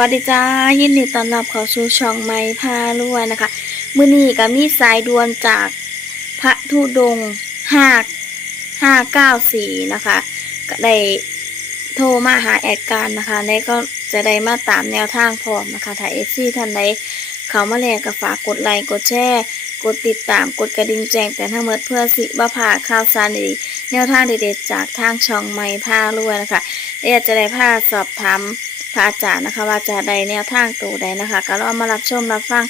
วัสดีจ้ายินดีต้อนรับเข้าสู่ช่องไม้พารวยนะคะมื้อนี้ก็มีสายด่วนจากพระธุดงห้าห้าเก้าสี่นะคะ ก็ได้โทรมาหาแอดการนะคะได้ก็จะได้มาตามแนวทางพร้อมนะคะถ้าเอฟซีท่านใดเขามาแล้วก็ฝากกดไลค์กดแชร์กดติดตามกดกระดิ่งแจ้งเตือนทั้งหมดเพื่อสิบ่พลาข่าวสารดีแนวทางเด็ดๆจากทางช่องไม้พารวยนะคะและอยากจะได้พาสอบถาม พระอาจารย์นะคะ ว่าจะได้แนวทางตัวใดนะคะ ก็ลองมารับชมรับฟัง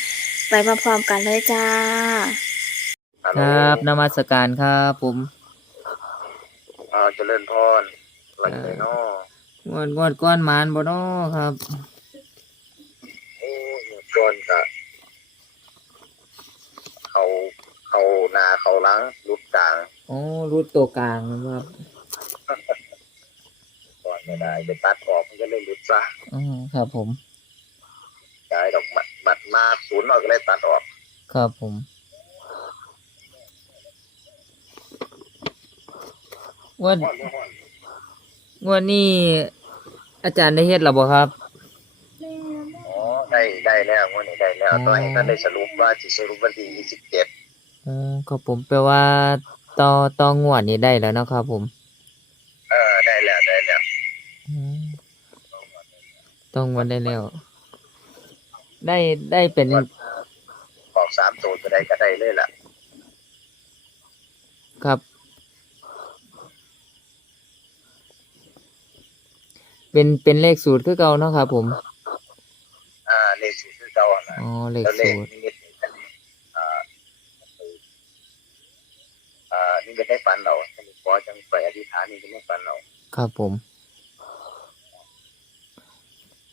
ไปพร้อมๆกันเลยจ้า ฮัลโหลครับนมัสการครับผมอ่าเจริญพรหลังเลยเนาะงวดงวดก้อนหมานบ่น้อครับ โอ้หมู่ก่อนกะเขาเขานาเขาหล้างรุดกลางโอ้รูดตัวกลางนะครับก่อนไม่ได้ไปตัดออกมัน ก็เลยรุดซะอือครับผมกายดอกบัดบัดมาศูนย์เราก็เลยตัดออก ครับผมงวดงวดนี้อาจารย์ได้เฮ็ดหรือบ่ครับ อ๋อ ได้ได้แล้วงวดนี้ได้แล้วอ๋อตอนนี้ท่านได้สรุปว่าจะสรุปวันที่ยี่สิบเจ็ดอือครับผมแปลว่าต่อต่องวดนี้ได้แล้วเนาะครับผม เออได้แล้วได้แล้ว อืม ต้องวันได้แล้ว ได้ได้เป็นออกสามตัวจะได้ก็ได้เลยล่ะ ครับ เป็นเป็นเลขสูตรคือเก่าเนาะครับผม อ่าเลขสูตรคือเก่าอะนะอ๋อเลขแล้วเลสูขตรนิมิตนี่กันอ่าอ่านี่ไม่ได้ฝันเราท่านขอจังไปอธิษฐานนี่ก็ไม่ฝันเราครับผมเล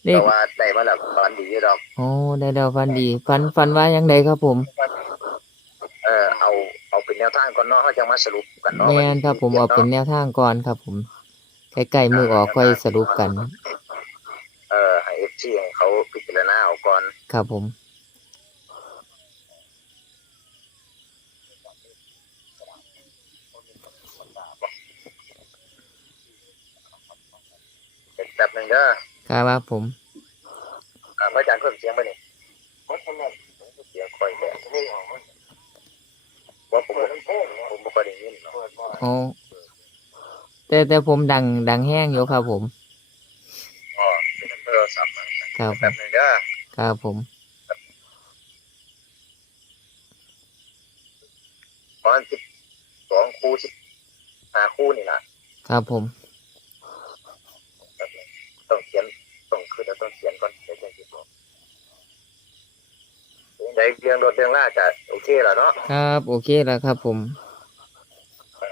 แต่ขว่าได้มาแล้วฝันดีดอกอ๋อได้แล้วฟันดีฟันฟันว่ายังไงครับผม เออเอาเอาเป็นแนวทางก่อนเนาะเขาจะมาสรุปกันเนาะแม่นครับผมเอาเป็นแนวทางก่อนครับ ผมใกล้ๆมือออกค่อยสรุปกัน เออให้เอฟซีให้เขาพิจารณาเอาก่อนครับผมเป็นแบบหนึ่งเด้อ ครับผมอ่าพระอาจารย์เพิ่มเสียงไปนี่วัดทำไมเสียงค่อยแหบว่าผมผมบ่ค่อยได้ยินเนาะอ๋อแต่แต่ผมดังดังแห้งอยู่ครับผมอ๋อเป็นโทรศัพท์นะครับผแบมบหนึ่งเด้อครับผมประมาณสิบสองคู่สิบห้าคู่นี่ล่ะครับผมแบบนี้ ต้องเขียนต้องคือเราต้องเขียนก่อนเดี๋ยวจะคิดบอกในเรื่องรถเรื่องล่าจะโอเคแล้วเนาะครับ โอเคแล้วครับ ผม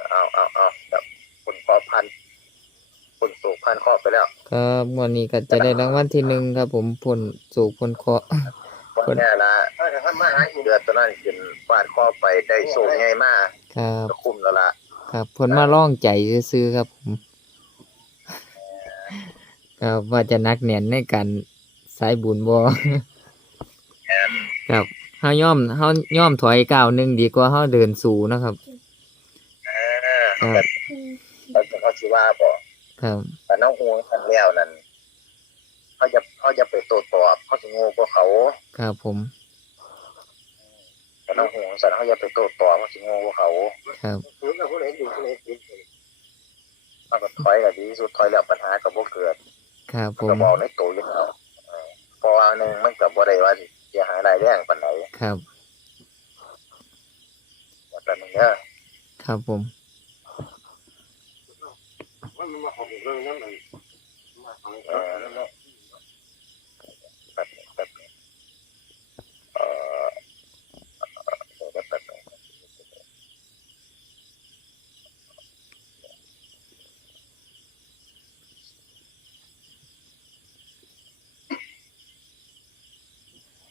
เอาเอาเอาแบบคนพอพันคนสูกพันครอบไปแล้ว ครับวันนี้ก็จะได้รางวัลที่หนึ่งครับ ผมผลสู่ผลเคราะห์วันแน่ละเดือนตัวนั้นกินฟาดครอบไปได้สูงไงมากครับก็คุ้มแล้วล่ะ ครับผลมาล่องใจซื้อๆครับผม ครับว่าจะนักแน่นในการสายบุญบ่ครับเฮาย่อมเฮาย่อมถอยก้าวหนึ่งดีกว่าเฮาเดินสู่นะครับเออครับแบบเขาจะเขาชิว่าบอกครับ แต่น้องห่วงทันแล้วนั่นเขาจะเขาจะไปโตัวตอบเขาจะโง่กว่าเขาครับผม แต่น้องห่วงสันเขาจะไปโตัวตอบเขาจะโง่กว่าเขาครับเขาก็ถอยกับดีที่สุดถอยแล้วปัญหาก็บ่เกิด ครับผก็มบอกในตัวอยังเอาเออเพราะว่าหนึ่งมันกับบ่ได้ว่าสิเสียหายรายแรงปานไหนครับว่าแต่มึงเด้อครับผมเออแบบนี้แบบนี้เอ่อเดี๋ยวแป๊บนึง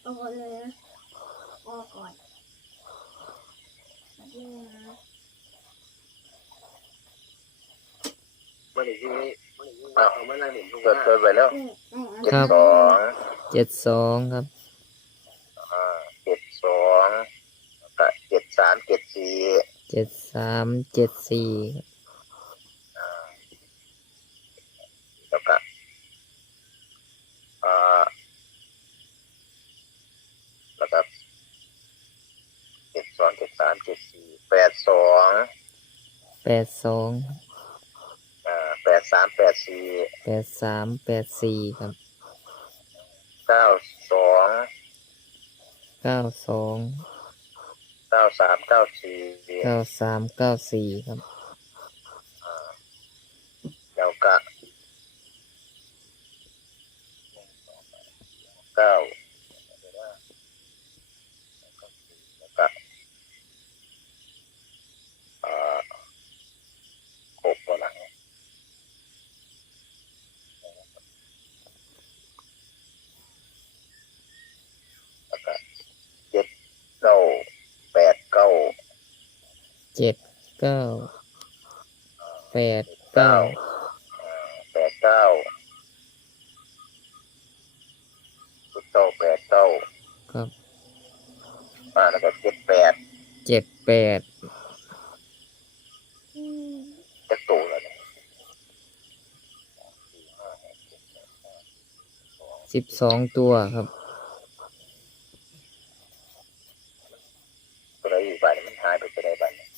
เอาก่อนเลยนะออกก่อนนี่นะอ้าวเกิดเกิดไปแล้วอืมอืมเจ็ดครับสองเจ็ดสองครับ อ่าเจ็ดสองก็เจ็ดสามเจ็ดสี่เจ็ดสามเจ็ดสี่แล้วก็อ่าามเจ็ดสี่แปดสอง แปดสองอ่าแปดสามแปดสี่แปดสามแปดสี่ครับเก้าสองเก้าสองเก้าสามเก้าสี่เก้าสามเก้าสี่ครับแล้วก็เก้าแล้วก็อ่าหกตัวหลังแล้วก็เจ็ดเก้าแปดเก้า เจ็ดเก้าแปดเก้าแปดเก้าสุดเก้าแปดเก้าครับอ่าแล้วก็เจ็ดแปดเจ็ดแปดจะตูแล้วเนี่ยสิบสองตัวครับ ตัวไหนอยู่บ้านมันหายไปตัวไหนบ้านเนี่ย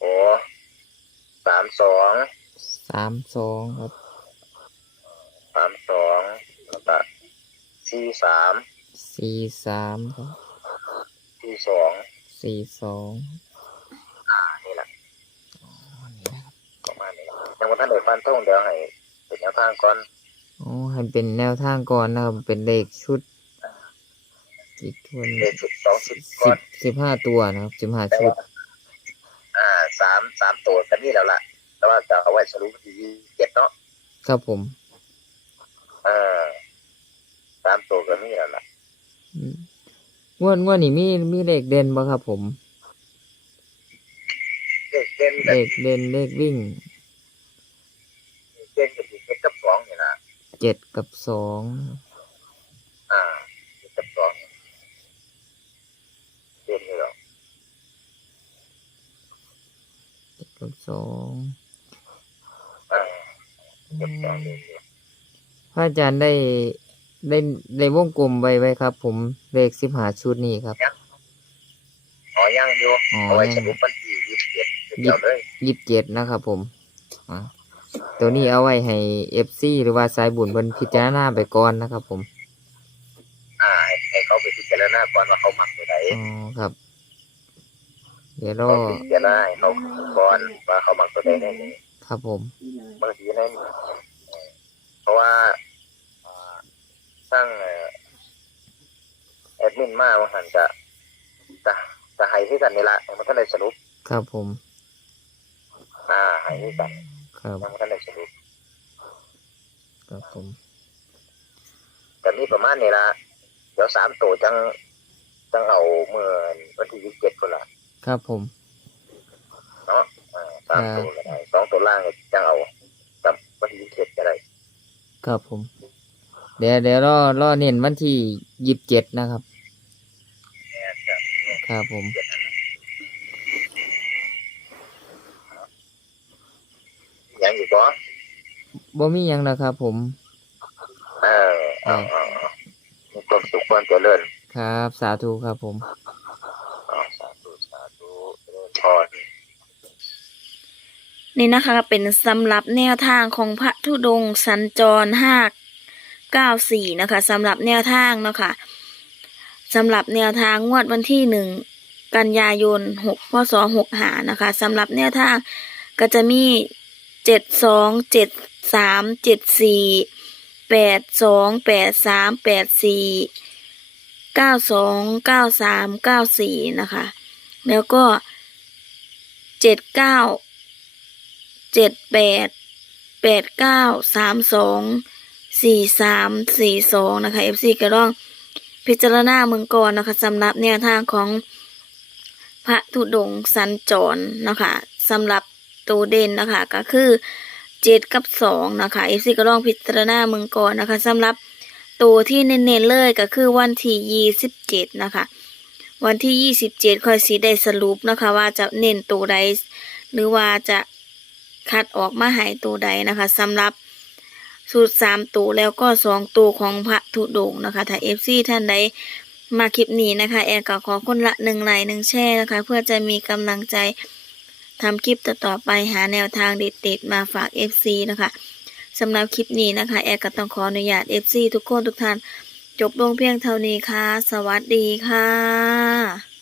โอ้ สามสองสามสองครับสามสองแล้วก็สี่สามสี่สามครับสี่สองสี่สองอ่านี่แหละประมาณนี้ยังว่าท่านเด็กฟันท่งเดี๋ยวให้เป็นแนวทางก่อนโอ้ให้เป็นแนวทางก่อนนะครับเป็นเลขชุดกี่ทวนเลขสิบสองสิบสิก่อบนสิบห้าตัวนะครับสิบห้าชุด อ่าสามสามตัวกันนี่แล้วล่ะ แต่ว่าจะเอาไว้สรุปที่เจ็ดเนาะครับผมเออสามตัวกันนี่แล้วล่ะอืมงวดงวดนี้มีมีเลขเด่นบ่ครับผมเลขเด่นเลขเด่นเลขวิ่งเด่นกับเจ็ดกับสองนี่นะเจ็ดกับสองอ่าเจ็ดกับสองเด่นนี่หรอเจ็ดกับสองอ่าเจ็ดกับสองเด่นนี่พระอาจารย์ได้ได้ได้วงกลมไว้ไว้ครับ ผมเลขสิบห้าชุดนี้ครับอ๋อยังอยู่อ๋อ เอาไว้สรุปวันที่ยี่สิบเจ็ดเดี๋ยวเลยยี่สิบเจ็ดนะครับผมอ่าตัวนี้เอาไว้ให้เอฟซีหรือว่าสายบุญบนพิจารณาไปก่อนนะครับ ผมอ่าให้ให้เขาไปพิจารณาก่อนว่าเขามักตัวไหนอ๋อครับ เดี๋ยวรอเขาพิจารณาให้เขาก่อนว่าเขามักตัวไหนในนี้ ครับผม บางทีในนี้เอ่อเพราะว่าอ่าสร้างเอ่อแอดมินมาว่าหันจะจะจะให้ที่กันนี่ละยังมันก็เลยสรุป ครับผม อ่าให้ที่กันครับยังมันก็เลยสรุปครับผมแต่มีประมาณนี้ละเดี๋ยวสามตัวจังจังเอาเมื่อวันที่ยี่สิบเจ็ดคนละครับผม เนาะอ่าสามตัวก็ได้สอง ตัวล่างก็จังเอากับวันที่ยี่สิบเจ็ดก็ได้ครับผม เดี๋ยวเดี๋ยวรอรอเน้นวันที่ยี่สิบเจ็ดนะครับ ครับผม ยังอยู่บ่บ่มีหยังนะครับผม เออเอาเอาเอามีความสุขความเจริญครับ สาธุครับผม อ๋อสาธุสาธุเจริญพร นี่นะคะก็เป็นสำหรับแนวทางของพระธุดงสัญจรห้าเก้าสี่นะคะสำหรับแนวทางเนาะคะสำหรับแนวทางงวดวันที่หนึ่งกันยายนหกพศหกหานะคะสำหรับแนวทางก็จะมีเจ็ดสองเจ็ดสามเจ็ดสี่แปดสองแปดสามแปดสี่เก้าสองเก้าสามเก้าสี่นะคะ แล้วก็เจ็ดเก้า เจ็ดแปดแปดเก้าสามสองสี่สามสี่สองนะคะ FC ก็ต้องพิจารณาเมืองก่อนนะคะสำหรับแนวทางของพระธุดงสัญจรนะคะสำหรับตัวเด่นนะคะก็คือเจ็ดกับสองนะคะ FC ก็ต้องพิจารณาเมืองก่อนนะคะสำหรับตัวที่เน้นๆเลยก็คือวันที่ยี่สิบเจ็ดนะคะ วันที่ยี่สิบเจ็ดค่อยสีได้สรุปนะคะ ว่าจะเน้นตัวใดหรือว่าจะ คัดออกมาหายตัวใดนะคะสำหรับสูตรสามตัวแล้วก็สองตัวของพระธุดงนะคะถ้าเอฟซีท่านใดมาคลิปนี้นะคะ แอร์ก็ขอคนละหนึ่งไลค์หนึ่งแชร์นะคะ เพื่อจะมีกำลังใจทำคลิปต่อๆไปหาแนวทางเด็ดๆมาฝาก FC นะคะสำหรับคลิปนี้นะคะ แอร์ก็ต้องขออนุญาต FC ทุกคนทุกท่าน จบลงเพียงเท่านี้ค่ะ สวัสดีค่ะ